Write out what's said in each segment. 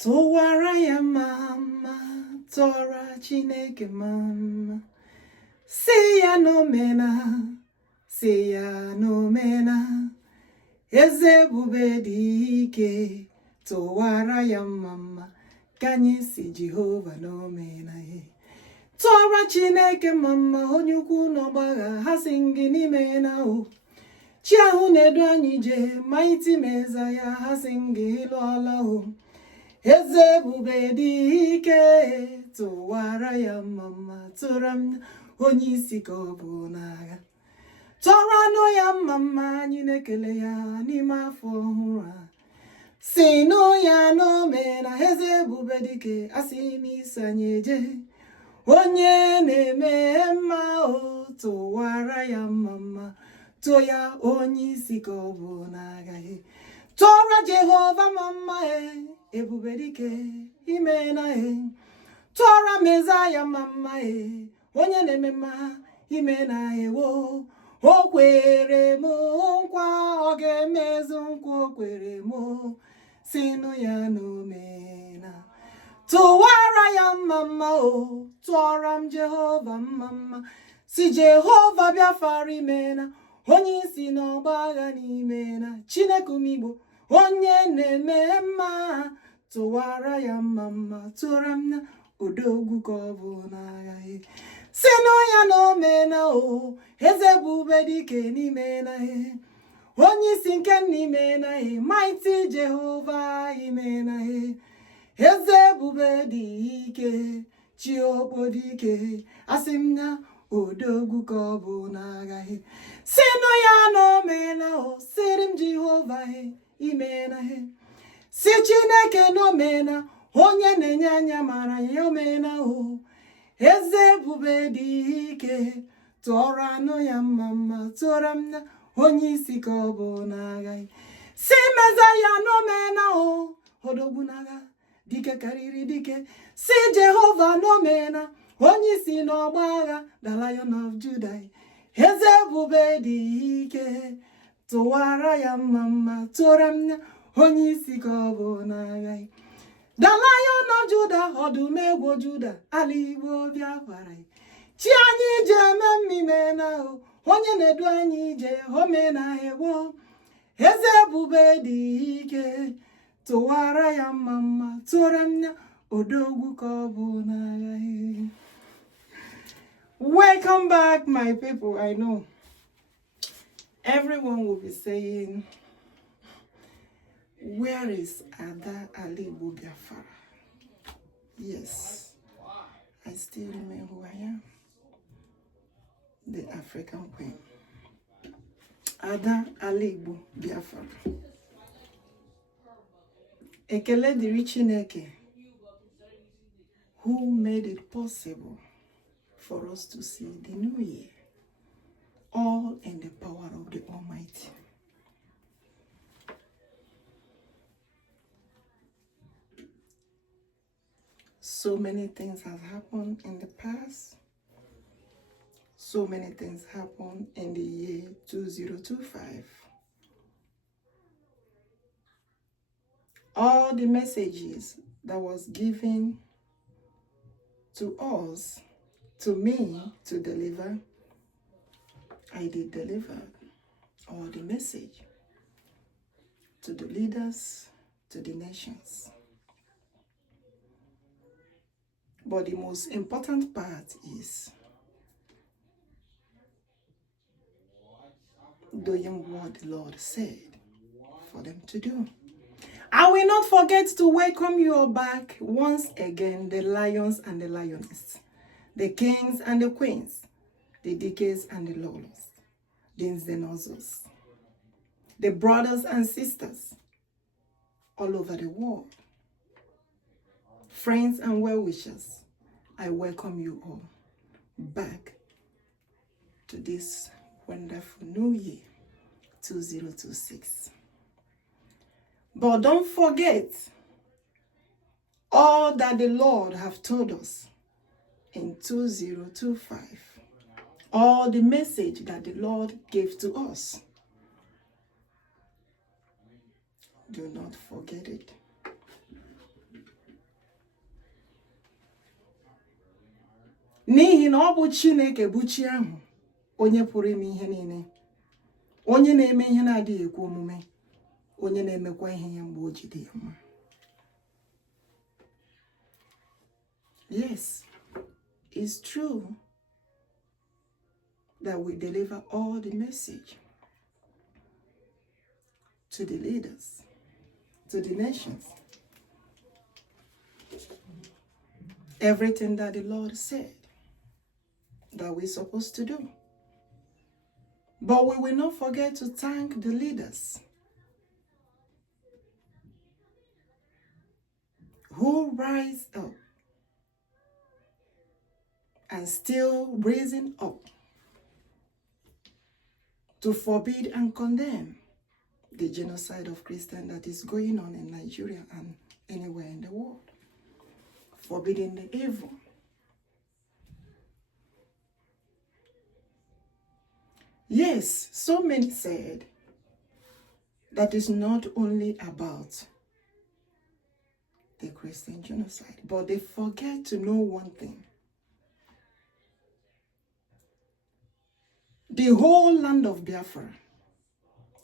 tụwara ya mama, tụọra Chineke mama, si ya n'omena, si ya n'omena, eze ebube dị ike, tụwara ya mama, ka anyị si Jehova n'omena he. Tụọra Chineke mama, onye ukwu n'ọgbagha, ha si gị n'ime na o. Chi ahụ na-edu anyị je, mighty Messiah, ha si gị lụọla o. Eze ebube dị ike, tụwara ya mama, tụra m onye isi ka ọ bụ n'agha. Tụọra anụ ya mama, anyị na-ekele ya n'ime afọ ọhụrụ a. Si nụ ya n'omena, eze ebube dike, asị n'isi anyị eje. Onye na-eme mma o, tụwara ya mama, tụọ ya onye isi ka ọ bụ n'agha. Tụọra Jehova mama ebube dike, ime na tụọra Mesaya mama onye na-eme mma, ime na ewo. O kwere m nkwa, ọ ga-emezu nkwa o kwere m, sinụ ya n'omena. Tụwara ya mama o, tụọra m Jehova mama, si Jehova Biafra imena, onye isi n'ọgba agha n'imena. Chineke Igbo, onye na-eme mma, tụwara ya mama, tụọra m na Odogwu ka ọ bụ n'agha. Sinụ ya n'omena o, eze ebube dike n'ime na onye isi nke n'ime na mighty Jehova ime na eze ebube dị ike, chi okpo dike, asị m na Odogwu ka ọ bụ n'agha. Sinụ ya n'omena o, siri m Jehova ime na si Chineke n'omena, onye na-enye anya mara ya omena o. Eze ebube dị ike, tụọra anụ ya mama, tụọra m na onye isi ka ọ bụ n'agha. Si Mesaya n'omena o, Odogwu n'agha, dike karịrị dike. Si Jehova n'omena, onye isi n'ọgba agha, the Lion of Judah. Eze ebube dị ike, tụwara ya mama, tụọra m na onye isi ka ọ bụ n'agha. The Lion of Judah, ọdụm egwu Judah, ala Igbo-Biafra. Chi anyị je eme mmime na o, onye na-edu anyị je omena ewo. Eze ebube dị ike, tụwara ya mama, tụọra m na Odogwu ka ọ bụ n'agha. Welcome back, my people. I know everyone will be saying, where is Ada Ali Igbo-Biafra? Yes, I still remember who I am. The African Queen. Ada Ali Igbo-Biafra. Ekele dịrị Chineke, who made it possible for us to see the new year, all in the power of the Almighty. So many things have happened in the past. So many things happened in the year 2025. All the messages that was given to us, to me, to deliver, I did deliver all the message to the leaders, to the nations. But the most important part is doing what the Lord said for them to do. I will not forget to welcome you all back once again, the lions and the lionesses, the kings and the queens, the dikes and the lolos, the nzenozos, the brothers and sisters all over the world. Friends and well-wishers, I welcome you all back to this wonderful new year, 2026. But don't forget all that the Lord have told us in 2025, all the message that the Lord gave to us. Do not forget it. na ọ bụ Chineke bụ chi ahụ onye pụrụ ime ihe niile, onye na-eme ihe na-adịghị ekwe omume, onye na-emekwa ihe ya mgbe o jide ya mma. Yes, it's true that we deliver all the message to the leaders, to the nations. Everything that the Lord said that we're supposed to do. But we will not forget to thank the leaders who rise up and still raising up to forbid and condemn the genocide of Christians that is going on in Nigeria and anywhere in the world. Forbidding the evil. Yes, so many said that it's not only about the Christian genocide, but they forget to know one thing. The whole land of Biafra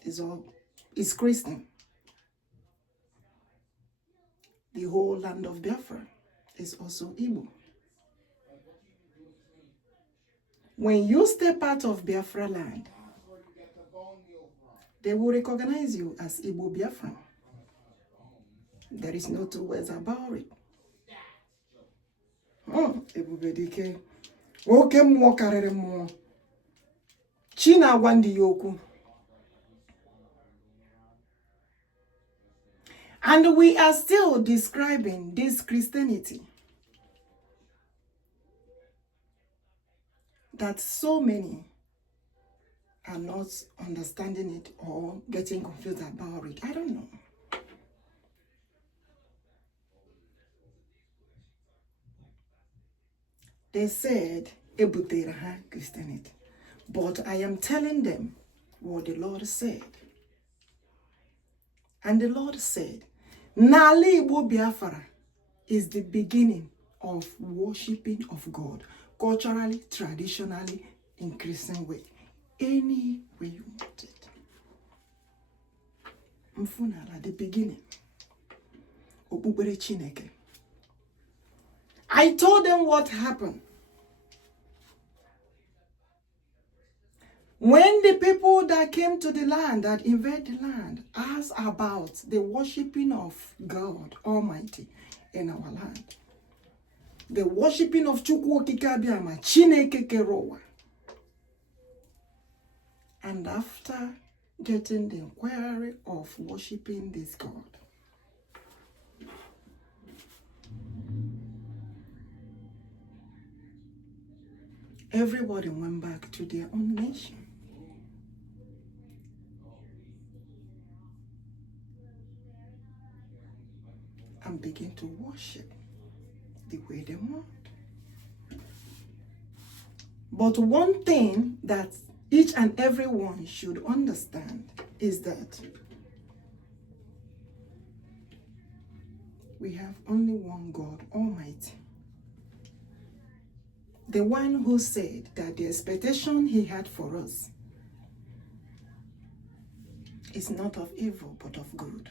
is Christian. The whole land of Biafra is also Igbo. When you step out of Biafra land, they will recognize you as Igbo-Biafran. There is no two ways about it. Ebubedike, oke mmụọ karịrị mmụọ. Chi na-agwa ndị ya okwu. And we are still describing this Christianity that so many are not understanding it or getting confused about it. I don't know. They said, Ebuteraha Christianity. But I am telling them what the Lord said. And the Lord said, Nali Igbo-Biafra is the beginning of worshiping of God, culturally, traditionally, in Christian way. Any way you want it. Mfunala, the beginning. Okpukpere Chineke. I told them what happened. When the people that came to the land, that invaded the land, asked about the worshiping of God Almighty in our land, the worshiping of chukwuokikeabiama, Chineke kerowa, and after getting the inquiry of worshiping this God, everybody went back to their own nation and began to worship the way they want. But one thing that each and every one should understand is that we have only one God Almighty. The one who said that the expectation he had for us is not of evil, but of good.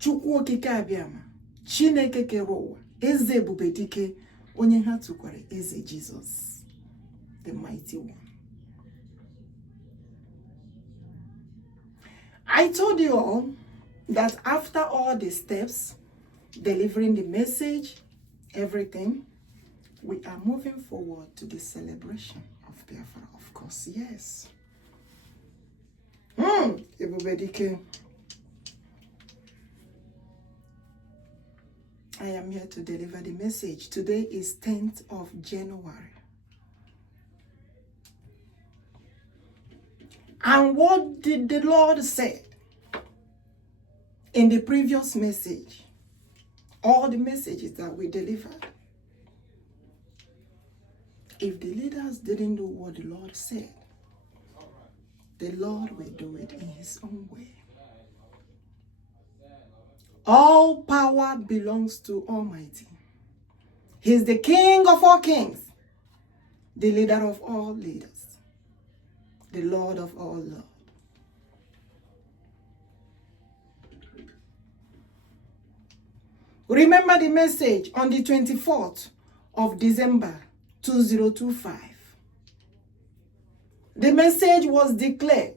Chukwuokikeabiama, Chineke kerowa, Eze Ebubedike, onye ha tụkwara Eze Jesus, the mighty one. I told you all that after all the steps, delivering the message, everything, we are moving forward to the celebration of Biafra, of course, yes. Ebubedike. I am here to deliver the message. Today is 10th of January. And what did the Lord say in the previous message? All the messages that we delivered. If the leaders didn't do what the Lord said, the Lord will do it in his own way. All power belongs to Almighty. He's the King of all kings the leader of all leaders, the Lord of all lords. Remember the message on the 24th of December 2025. The message was declared.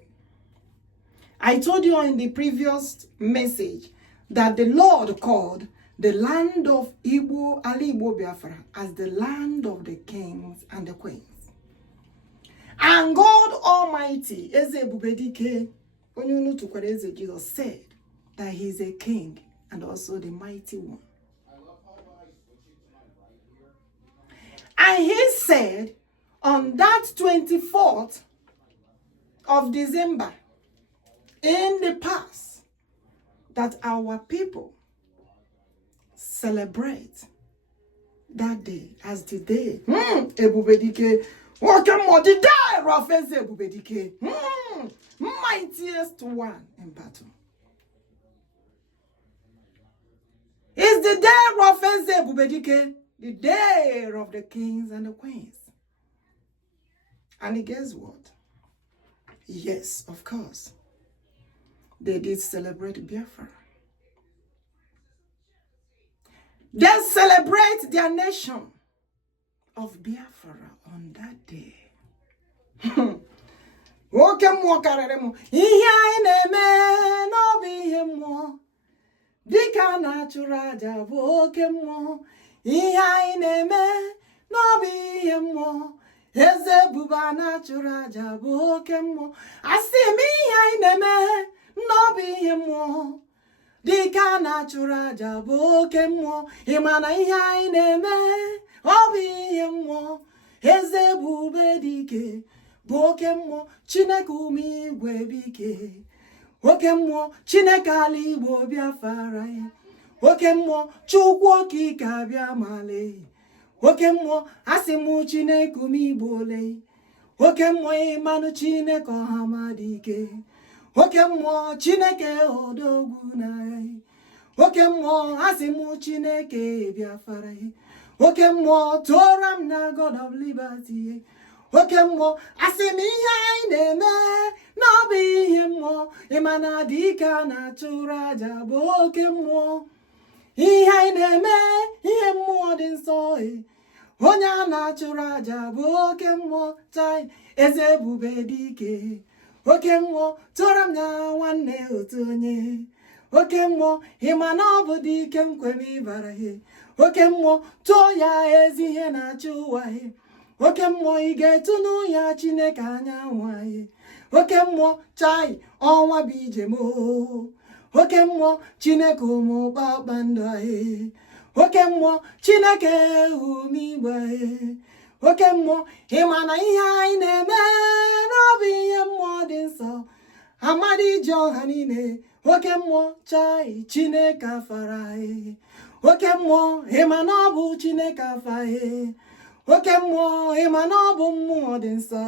I told you in the previous message that the Lord called the land of Igbo-Biafra as the land of the kings and the queens. And God Almighty, Eze-Ebubedike, Jesus, said that he is a king and also the mighty one. And he said on that 24th of December in the past that our people celebrate that day as the day Ebubedike, the day of Ebubedike, mightiest one in battle. It's the day of Ebubedike, the day of the kings and the queens. And guess what? Yes, of course, they did celebrate Biafra. They celebrate their nation of Biafra on that day. Dika na-achụrụ aja bụ oke mmụọ, ihe anyị na-eme n'obi ihe mmụọ. Eze Buba na-achụrụ aja bụ oke mmụọ. Asị m ihe anyị na-eme n'obi ihe mmụọ. Dika na-achụrụ aja bụ oke mmụọ. Ị ma na ihe anyị na-eme ọ bụ ihe mmụọ. Eze Ebubedike bụ oke mmụọ. Chineke ume igwe bike. Oke mmụọ Chineke ala Igbo-Biafra. Oke mmụọ chukwuokikeabiama. Oke mmụọ asị m Chineke ume Igbo le. Oke mmụọ ịmanụ Chineke Ohamadike. Oke mmụọ Chineke Odogwu na. Oke mmụọ asị m Chineke Biafra. Oke mmụọ tụọra m na God of liberty. Oke mmụọ asị m ihe anyị na-eme n'ọbụ ihe mmụọ. Ịma na dịka na-achụrụ aja bụ oke mmụọ. Ihe anyị na-eme ihe mmụọ dị nsọ. Onye a na-achụrụ aja bụ oke mmụọ. Tai Eze Ebubedike. Oke mmụọ tụọrọ m na nwanne otu onye. Oke mmụọ ịma na ọ bụ dike nkwem ịbara he. Oke mmụọ tụọ ya ezi ihe na-achụ ụwa he. Oke mmụọ ị ga-etunu ya Chineke anyanwụ anyị. Oke mmụọ chai ọnwa bụ ijem o. Oke mmụọ Chineke ụmụ kpakpando anyị. Oke mmụọ Chineke ume igwe anyị. Oke mmụọ ịma na ihe anyị na-eme n'ọbụ ihe mmụọ dị nsọ. Amadi ji ọha niile. Oke mmụọ chai Chineke afara anyị. Oke mmụọ ịma na ọ bụ Chineke afa anyị. Oke mmụọ ịma na ọ bụ mmụọ dị nsọ.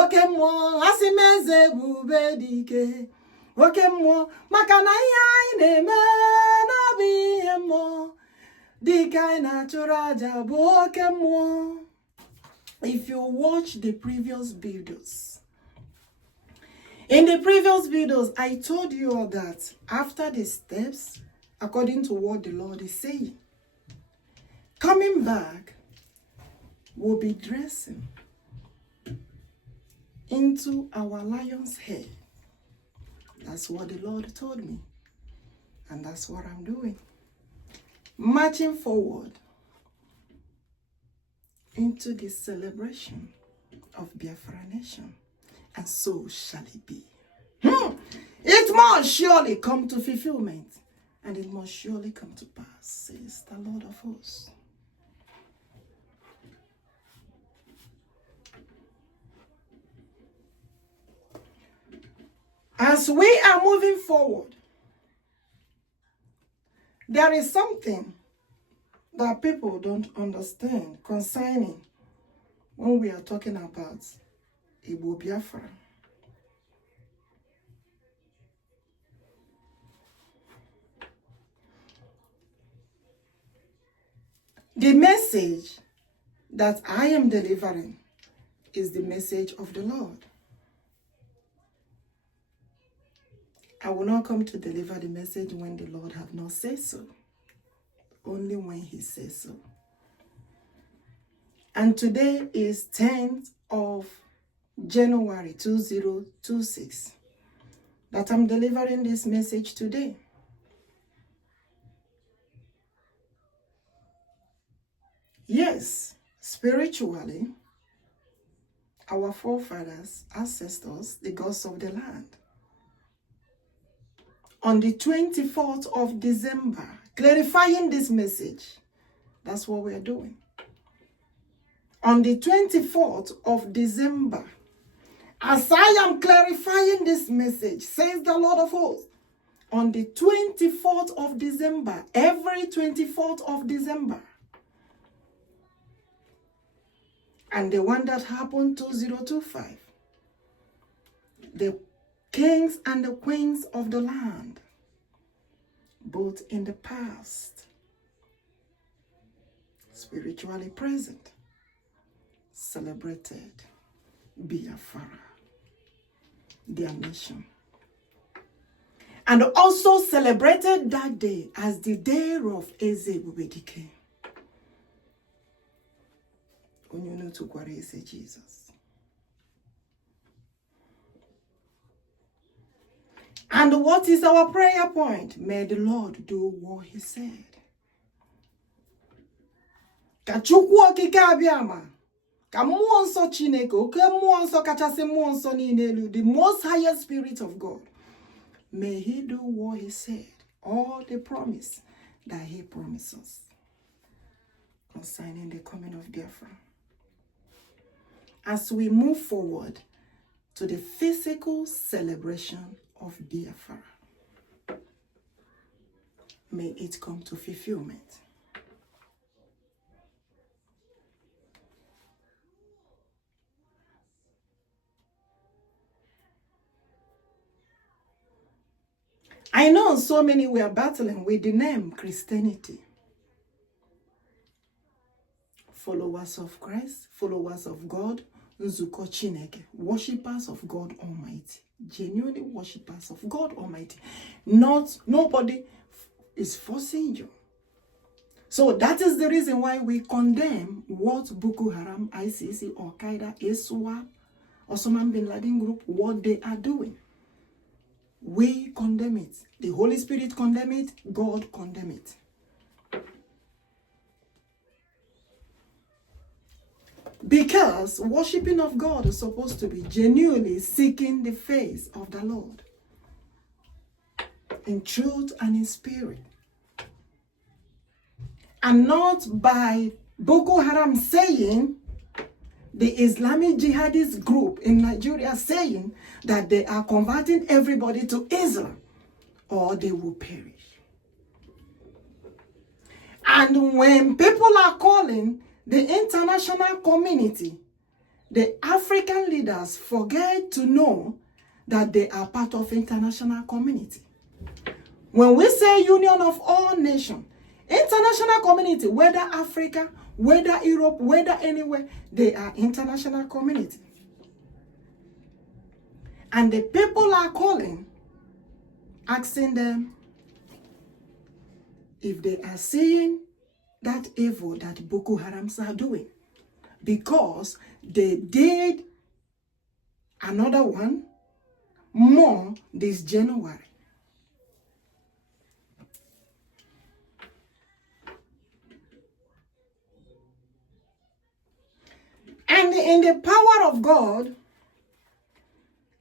Oke mmụọ asị m Eze Ebubedike. Oke mmụọ maka na ihe anyị na-eme n'ọbụ ihe mmụọ. Dịka anyị na-achụrụ aja bụ oke mmụọ. If you watch the previous videos, in the previous videos, I told you all that after the steps, according to what the Lord is saying, coming back, we'll be dressing into our lion's hair. That's what the Lord told me. And that's what I'm doing. Marching forward into the celebration of Biafra Nation. And so shall it be. It must surely come to fulfillment. And it must surely come to pass, says the Lord of hosts. As we are moving forward, there is something that people don't understand concerning when we are talking about Igbo-Biafra. The message that I am delivering is the message of the Lord. I will not come to deliver the message when the Lord have not said so. Only when he says so. And today is 10th of January 2026 that I'm delivering this message today. Yes, spiritually, our forefathers, ancestors, the gods of the land, on the 24th of December, clarifying this message. That's what we're doing. On the 24th of December, as I am clarifying this message, says the Lord of hosts, on the 24th of December, every 24th of December, and the one that happened 2025, the kings and the queens of the land, both in the past, spiritually present, celebrated Biafra, their nation. And also celebrated that day as the day of Igbo-Biafra. Onyunu tukwara Iseee Jesus. And what is our prayer point? May the Lord do what he said. Ka chukwuokikeabiama, ka mmụọ nsọ Chineke, oke mmụọ nsọ kachasị mmụọ nsọ niile elu, the most highest spirit of God, may he do what he said, all the promise that he promises concerning the coming of Biafra. As we move forward to the physical celebration of Biafra, may it come to fulfillment. I know so many were battling with the name Christianity. Followers of Christ, followers of God, Nzuko Chineke, worshippers of God Almighty, genuinely worshippers of God Almighty. Nobody is forcing you. So that is the reason why we condemn what Bokoharam, Iseee, Al-Qaeda, Iswa, Osama bin Laden group, what they are doing. We condemn it. The Holy Spirit condemn it. God condemn it. Because worshiping of God is supposed to be genuinely seeking the face of the Lord in truth and in spirit. And not by Boko Haram saying, the Islamic Jihadist group in Nigeria saying that they are converting everybody to Islam or they will perish. And when people are calling the international community, the African leaders forget to know that they are part of international community. When we say union of all nations, international community, whether Africa, whether Europe, whether anywhere, they are international community. And the people are calling, asking them if they are seeing that evil that Boko Harams are doing, because they did another one more this January. And in the power of God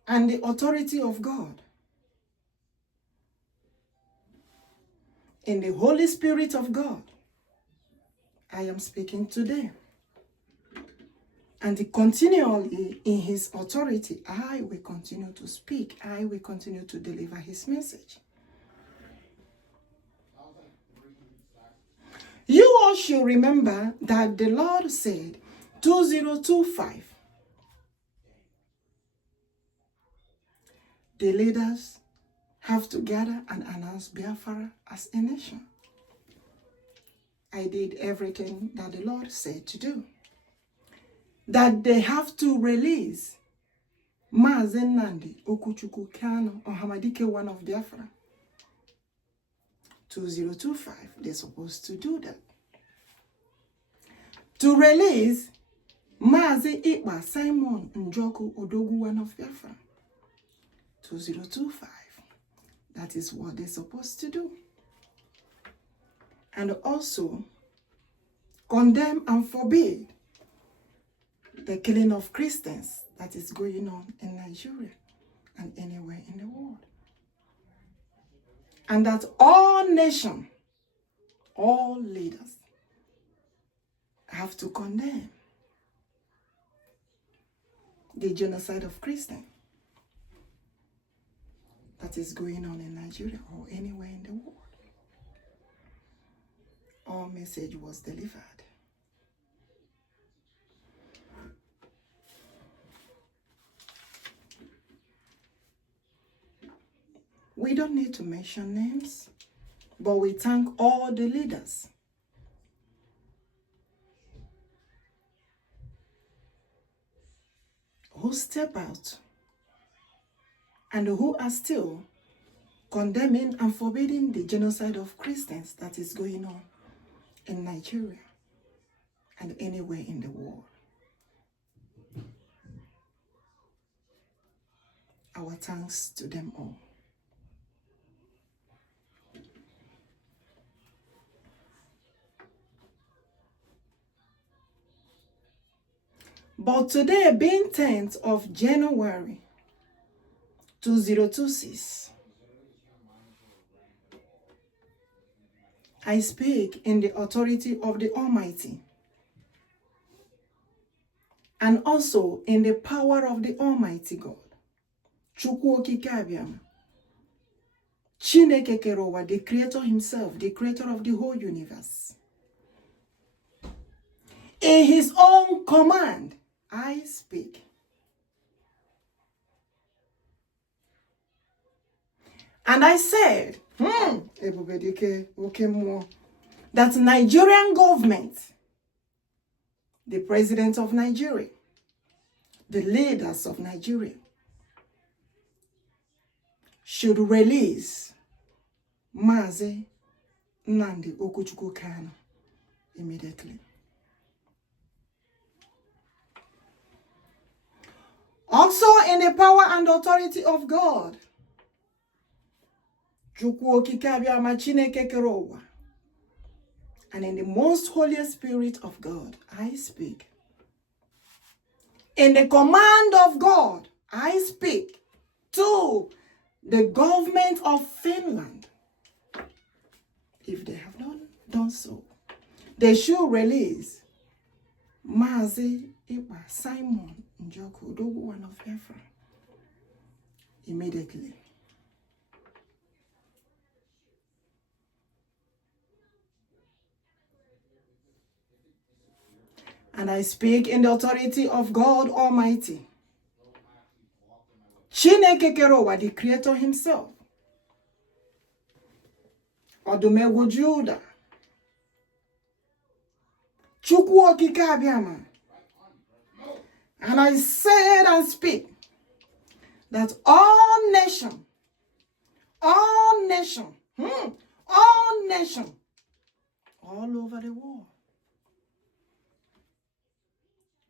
and the authority of God, in the Holy Spirit of God, I am speaking today. And continually in his authority, I will continue to speak. I will continue to deliver his message. You all should remember that the Lord said, 2025, the leaders have to gather and announce Biafra as a nation. I did everything that the Lord said to do. that they have to release Mazi Nnamdi, Okwuchukwu, Kanu-Ohamadike, one of Biafra. 2025, they're supposed to do that. To release Mazi Ekpa, Simon, Njoku, Odogwu, one of Biafra. 2025, that is what they're supposed to do. And also condemn and forbid the killing of Christians that is going on in Nigeria and anywhere in the world. And that all nations, all leaders have to condemn the genocide of Christians that is going on in Nigeria or anywhere in the world. Our message was delivered. We don't need to mention names, but we thank all the leaders who step out and who are still condemning and forbidding the genocide of Christians that is going on in Nigeria and anywhere in the world. Our thanks to them all. But today, being 10th of January 2026, I speak in the authority of the Almighty and also in the power of the Almighty God. Chukwuokikeabiama, Chineke kerowa, the Creator Himself, the Creator of the whole universe. In His own command, I speak. And I said, that Nigerian government, the president of Nigeria, the leaders of Nigeria, should release Mazi Nnamdi Okwuchukwu Kanu immediately. Also in the power and authority of God, chukwuokikeabiama, Chineke kerowa, and in the most holy spirit of God, I speak. In the command of God, I speak to the government of Finland. If they have not done so, they should release Mazi Ekpa, Simon, Njoku, Odogwu, one of Biafra, immediately. And I speak in the authority of God Almighty, Chineke kerowa, the Creator Himself, Odumegwu Judah, chukwuokikeabiama. And I said and speak that all nation, all over the world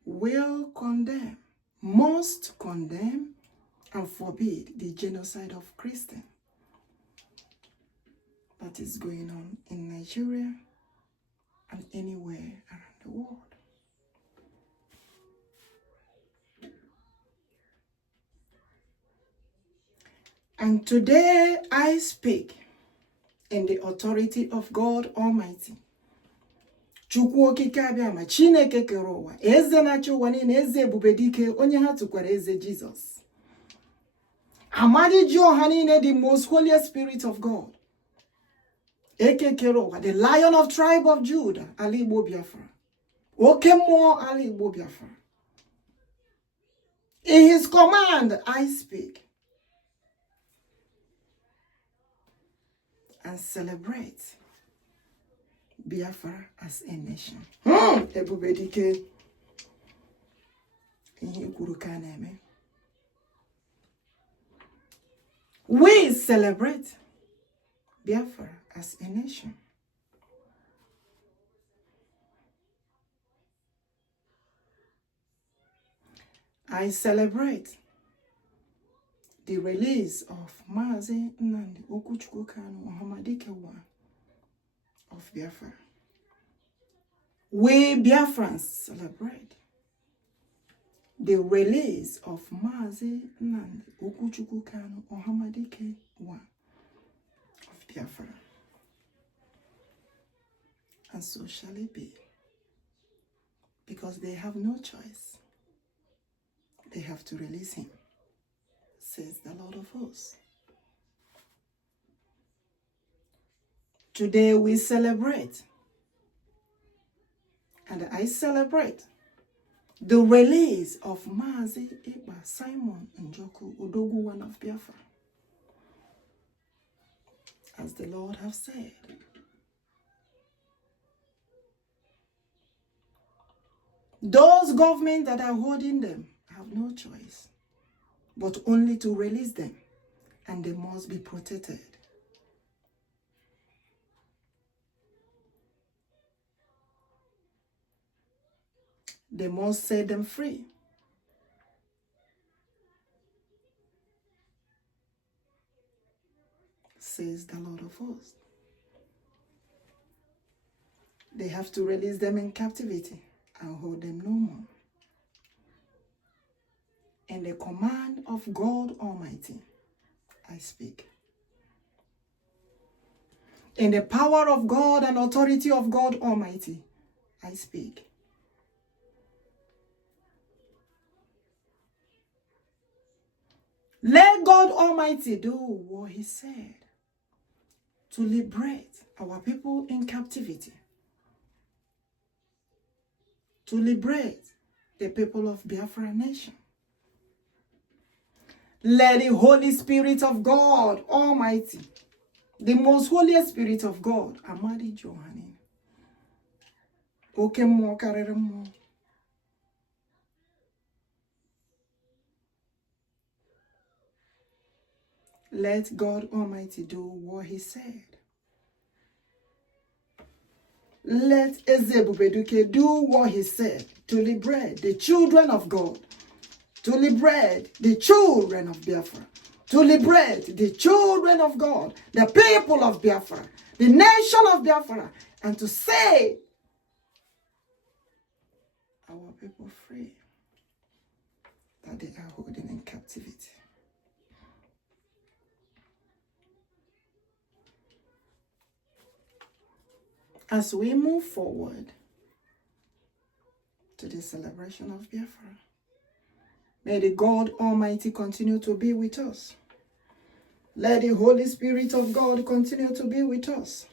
will condemn, must condemn and forbid the genocide of Christians that is going on in Nigeria and anywhere around the world. And today I speak in the authority of God Almighty, chukwuokikeabiama, Chineke kerowa, eze na-achị ụwa niile, eze ebubedike, onye ha tụkwara eze Jesus. Amadi ji ọha niile, the most holy spirit of God. Eke kerowa, the Lion of tribe of Judah, ala Igbo-Biafra. Oke mmụọ ala Igbo-Biafra. In His command I speak. And celebrate Biafra as a nation. Ebubedike. We celebrate Biafra as a nation. I celebrate the release of Mazi, Nnamdi, Okwuchukwu, Kanu-Ohamadike of Biafra. We Biafrans celebrate the release of Mazi, Nnamdi, Okwuchukwu, Kanu-Ohamadike of Biafra. And so shall it be, because they have no choice. They have to release him, says the Lord of hosts. Today we celebrate, and I celebrate, the release of Mazi, Ekpa, Simon, Njoku, Odogwu of Biafra. As the Lord has said, those governments that are holding them have no choice but only to release them, and they must be protected. They must set them free. Says the Lord of hosts. They have to release them in captivity and hold them no more. In the command of God Almighty, I speak. In the power of God and authority of God Almighty, I speak. Let God Almighty do what he said to liberate our people in captivity, to liberate the people of Biafra Nation. Let the Holy Spirit of God Almighty, the most holy Spirit of God, Amadi Johani, Okemo Kareremo, let God Almighty do what he said. Let Iseee do what he said to liberate the children of God, to liberate the children of Biafra, to liberate the children of God, the people of Biafra, the nation of Biafra, and to set our people free that they are holding in captivity. As we move forward to the celebration of Biafra, may the God Almighty continue to be with us. Let the Holy Spirit of God continue to be with us.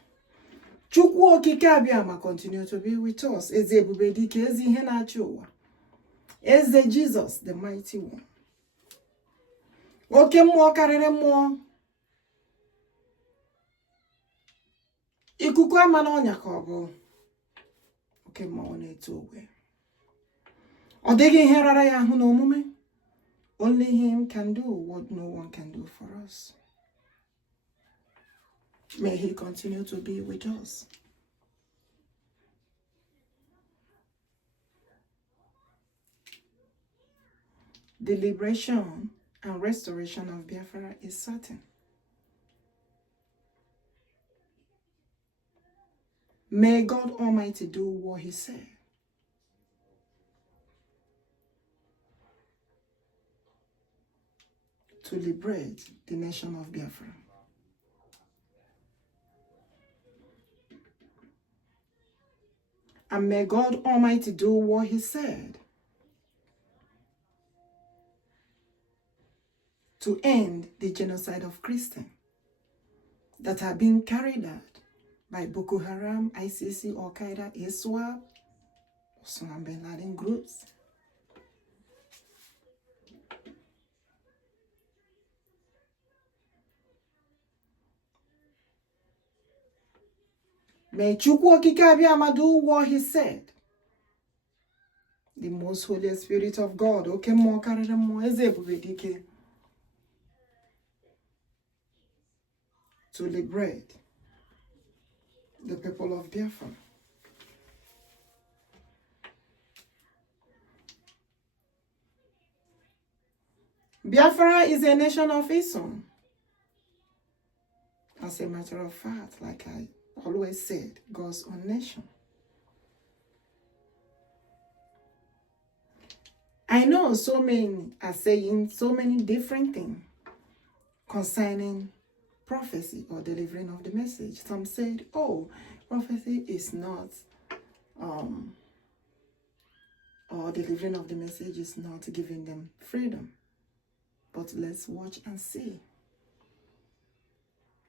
Chukwuokikeabiama continue to be with us. Ezeebubedike, Ezihenachowa. Eze Jesus, the mighty one. Okemo kareremo. Ikuku ama n'ọnya ka ọ bụ oke mmụọ na-eto ogwe. Ọ dịghị ihe rara ya ahụ n'omume. Only him can do what no one can do for us. May he continue to be with us. The liberation and restoration of Biafra is certain. May God Almighty do what he said. To liberate the nation of Biafra. And may God Almighty do what he said to end the genocide of Christians that have been carried out by Bokoharam, Iseee, Al-Qaeda, Iswap, Osama bin Laden groups. May chukwuokikeabiama do what he said. the most holy spirit of God, oke mmụọ karịrị mmụọ, eze ebube dike, to liberate the people of Biafra. Biafra is a nation of its own. As a matter of fact, like I always said, God's own nation. I know so many are saying so many different things concerning prophecy or delivering of the message. Some said, oh, prophecy is not, or delivering of the message is not giving them freedom. But let's watch and see.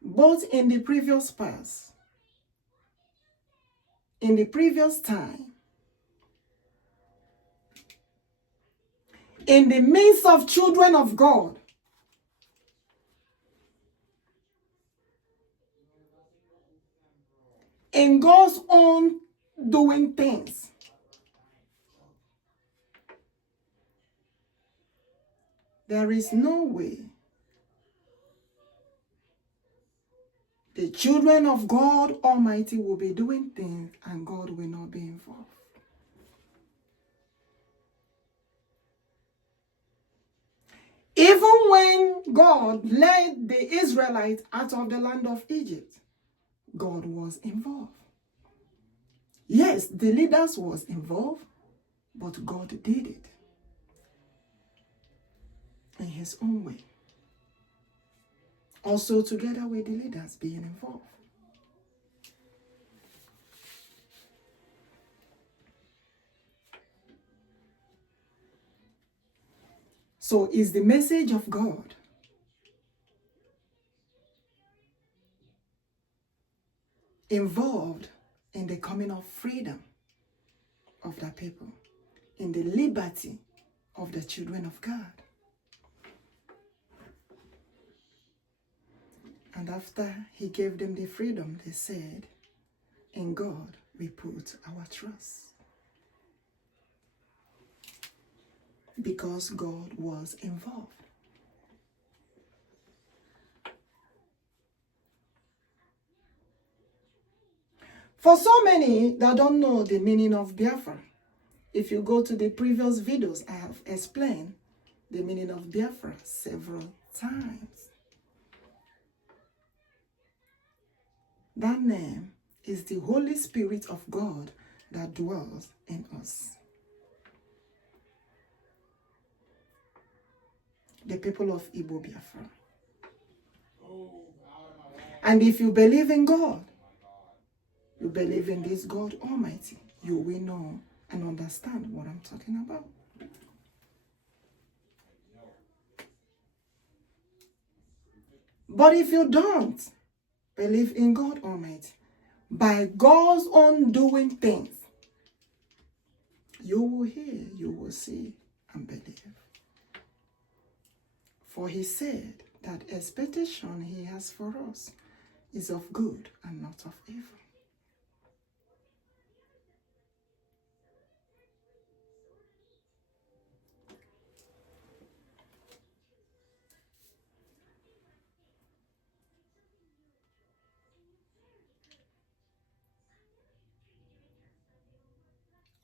Both in the previous past, in the previous time, in the midst of children of God, in God's own doing things, there is no way the children of God Almighty will be doing things and God will not be involved. Even when God led the Israelites out of the land of Egypt, God was involved. Yes, the leaders was involved, but God did it in his own way. Also together with the leaders being involved. So is the message of God involved in the coming of freedom of the people, in the liberty of the children of God? And after he gave them the freedom, they said, in God we put our trust. Because God was involved. For so many that don't know the meaning of Biafra, if you go to the previous videos, I have explained the meaning of Biafra several times. That name is the Holy Spirit of God that dwells in us. The people of Igbo-Biafra. And if you believe in God, you believe in this God Almighty, you will know and understand what I'm talking about. But if you don't believe in God Almighty, by God's own doing things, you will hear, you will see, and believe. For he said that expectation he has for us is of good and not of evil.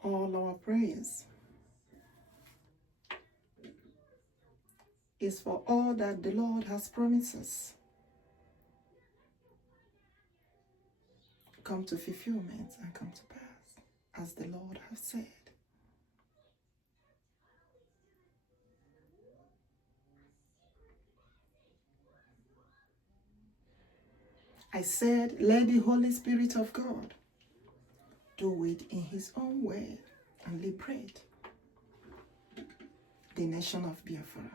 All our prayers is for all that the Lord has promised us come to fulfillment and come to pass, as the Lord has said. I said, let the Holy Spirit of God do it in his own way and liberate the nation of Biafra.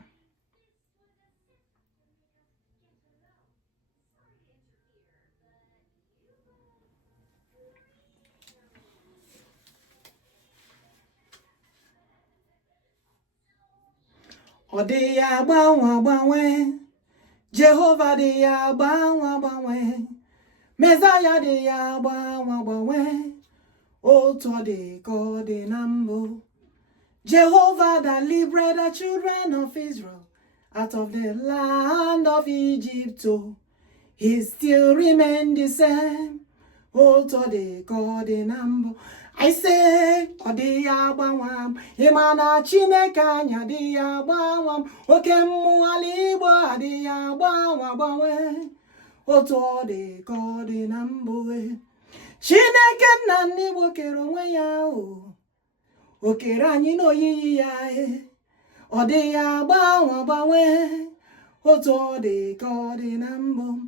Ọ dị ya agbanwe agbanwe, Jehova dị ya agbanwe agbanwe, Mesaya dị ya agbanwe agbanwe, otu ọ dị ka ọ dị na mbụ, Jehovah that liberated the children of Israel out of the land of Egypt, oh, he still remains the same. Oh, to the God in Ambo. I say, Odia Bawam, Imana Chinekanya, Dia Bawam, Okemu Alibo, Adia Bawabawe, Oto de God in Amboe. Chineke Nani Wokero Wayao, Okerani no Yae, Odia Bawabawe, Oto de God in Ambo.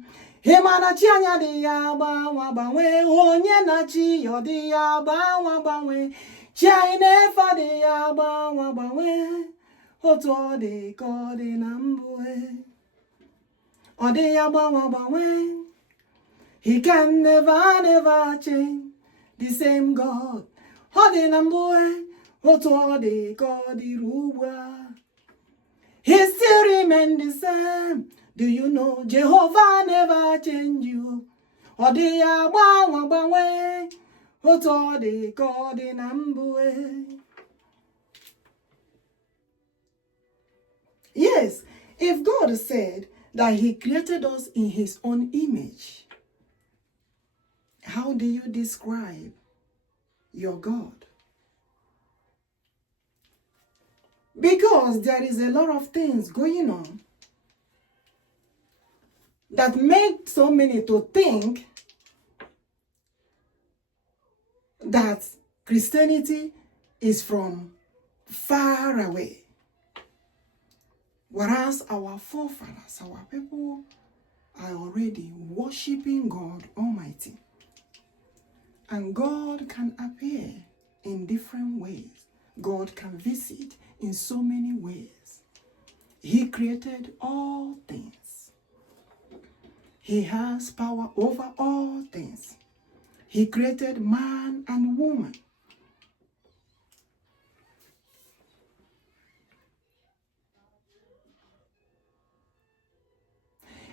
Himana chianya di ya bawe, onye na chi yo di ya bawe, chine fa di ya bawe, oto di ko di namboe, o di ya bawe. He can never change, the same God, o di namboe, oto di ko di ruwa. He still remains the same. Do you know Jehovah never change you? Odia bawe, oto de God in Ambue. Yes, if God said that he created us in his own image, how do you describe your God? Because there is a lot of things going on that make so many to think that Christianity is from far away. Whereas our forefathers, our people, are already worshiping God Almighty. And God can appear in different ways. God can visit in so many ways. He created all things. He has power over all things. He created man and woman.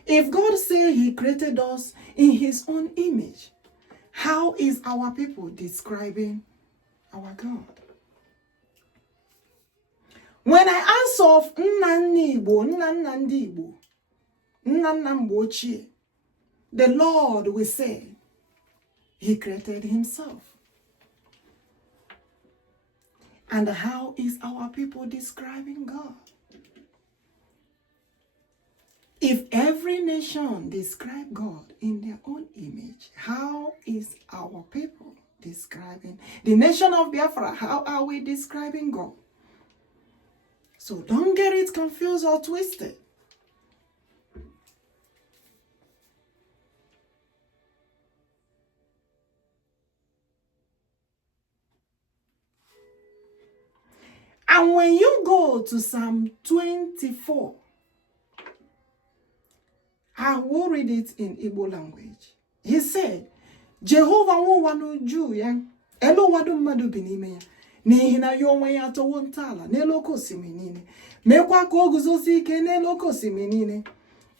If God said he created us in his own image, how is our people describing our God? When I ask of Nnamdi, the Lord will say, he created himself. And how is our people describing God? If every nation describe God in their own image, how is our people describing? The nation of Biafra, how are we describing God? So don't get it confused or twisted. And when you go to Psalm 24, I will read it in Igbo language. He said, Jehovah wanu ju ya, elo wadu madu binime ya, n'ihi na ya onwe ya atọwo ntọala n'elu oke osimiri niile, mekwa ka o guzosi ike n'elu oke osimiri niile.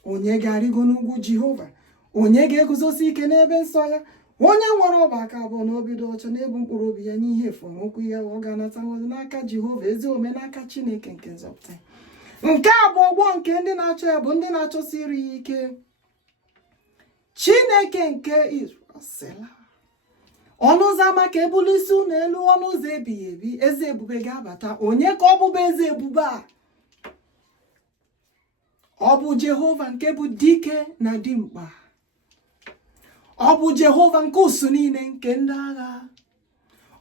Onye ga-arịgo n'ugwu Jehova, onye ga-eguzosi ike n'ebe nsọ ya, onye nwere ọba aka abụọ na obi dị ọcha n'ebu mkpụrụ obi ya n'ihe efu okwu ya, ọ ga-anata ngọzi n'aka Jehova, ezi omume n'aka Chineke nke nzọpụta. Nke a bụ ọgbọ nke ndị na-achọ ya, bụ ndị na-achọsiri ya ike. Chineke nke Israel sịla, ọnụ ụzọ ama ka ebuli isi unu elu, ọnụ ụzọ ebighị ebi, eze ebube ga-abata. Onye ka ọ bụbụ eze ebube a? Ọ bụ Jehova nke bụ dike na dimkpa. Ọ bụ Jehova nke usu niile nke ndị agha.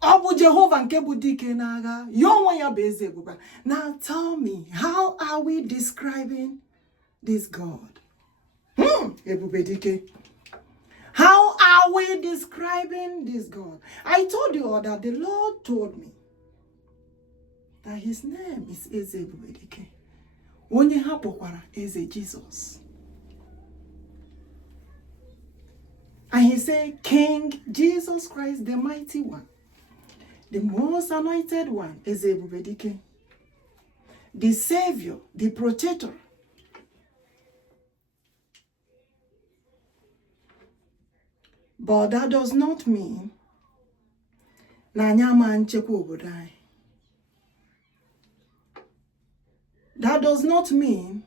Ọ bụ Jehova nke bụ dike na agha. Ya onwe ya bụ eze ebube. Now tell me, how are we describing this God? Ebube dike. How are we describing this God? I told you that the Lord told me that his name is Eze Ebube dike. Onye ha kpọkwara Eze Jesus. And he said, King Jesus Christ, the mighty one, the most anointed one, Eze Ebube dike, the Savior, the protector. But that does not mean na anyị ama nchekwa obodo anyị. That does not mean,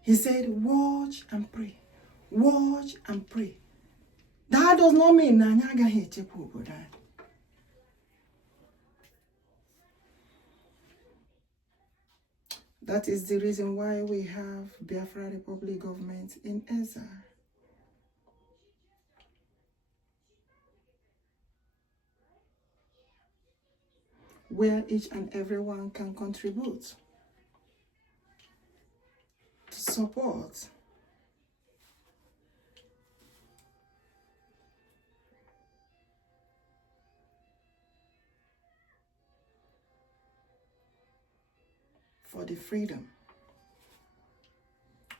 he said, watch and pray. Watch and pray. That does not mean na anyị agaghị echekwa obodo anyị. That is the reason why we have Biafra Republic government in exile. Where each and everyone can contribute to support for the freedom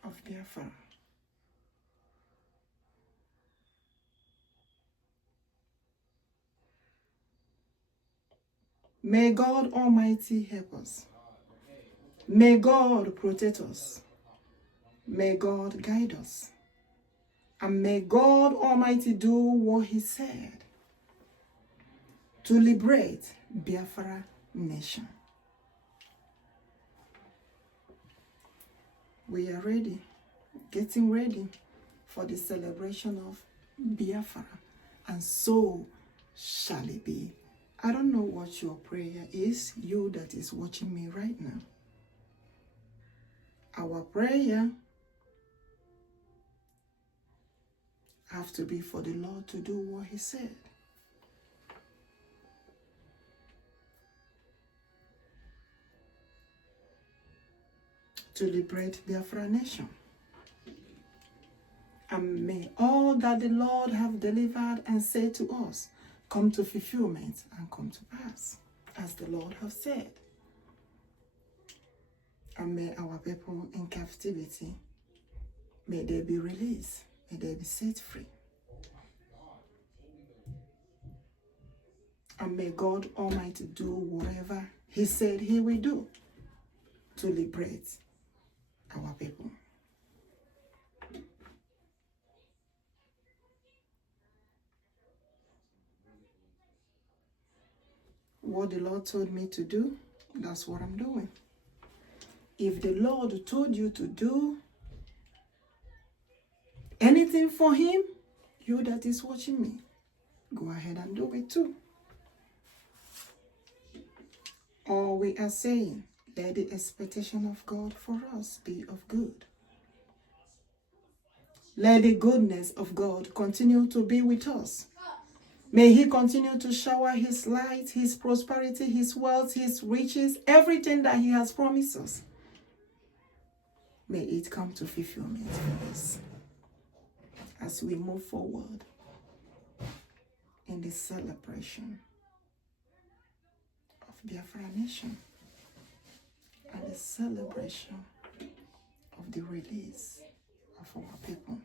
of Biafra. May God Almighty help us. May God protect us. May God guide us. And may God Almighty do what he said to liberate Biafra Nation. We are ready, getting ready for the celebration of Biafra, and so shall it be. I don't know what your prayer is, you that is watching me right now. Our prayer have to be for the Lord to do what he said. To liberate Biafra Nation. And may all that the Lord have delivered and said to us come to fulfillment and come to pass, as the Lord has said. And may our people in captivity, may they be released, may they be set free. And may God Almighty do whatever he said he will do to liberate our people. What the Lord told me to do, that's what I'm doing. If the Lord told you to do anything for him, you that is watching me, go ahead and do it too. All we are saying, let the expectation of God for us be of good. Let the goodness of God continue to be with us. May he continue to shower his light, his prosperity, his wealth, his riches, everything that he has promised us. May it come to fulfillment for us as we move forward in the celebration of Biafra Nation and the celebration of the release of our people,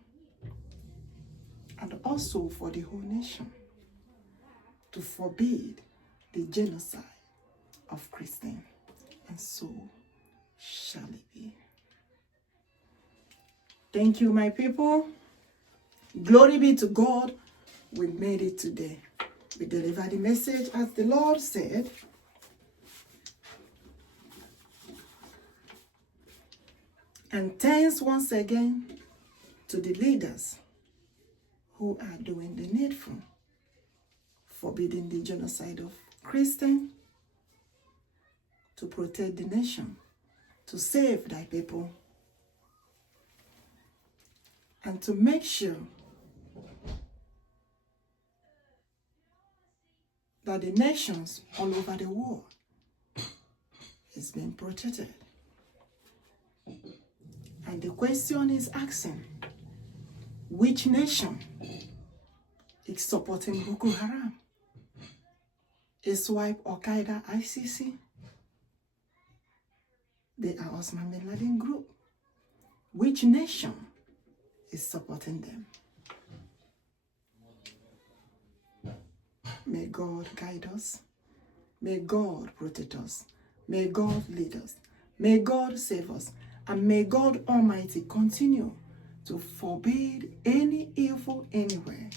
and also for the whole nation, to forbid the genocide of Christians, and so shall it be. Thank you, my people. Glory be to God. We made it today. We delivered the message as the Lord said. And thanks once again to the leaders who are doing the needful, forbidding the genocide of Christians, to protect the nation, to save thy people, and to make sure that the nations all over the world is being protected. And the question is asking, which nation is supporting Boko Haram? Is SWIPE, Al-Qaeda, ICC? They are Osman bin Laden group. Which nation is supporting them? May God guide us. May God protect us. May God lead us. May God save us. And may God Almighty continue to forbid any evil anywhere,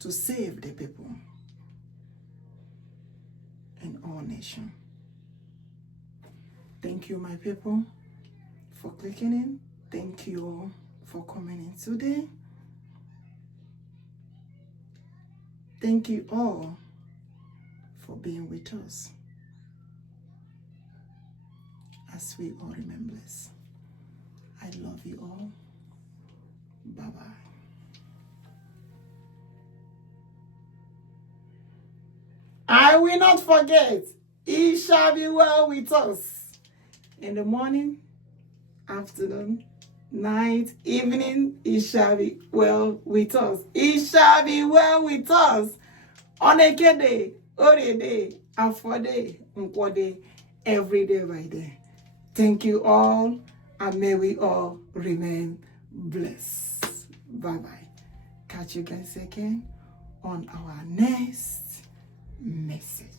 to save the people in all nations. Thank you, my people, for clicking in. Thank you all for coming in today. Thank you all for being with us as we all remain blessed. I love you all. Bye-bye. I will not forget, it shall be well with us in the morning, afternoon, night, evening. It shall be well with us. It shall be well with us on a day, Orede, Afode, Nkwode, every day by day. Thank you all, and may we all remain blessed. Bye-bye. Catch you guys again on our next message.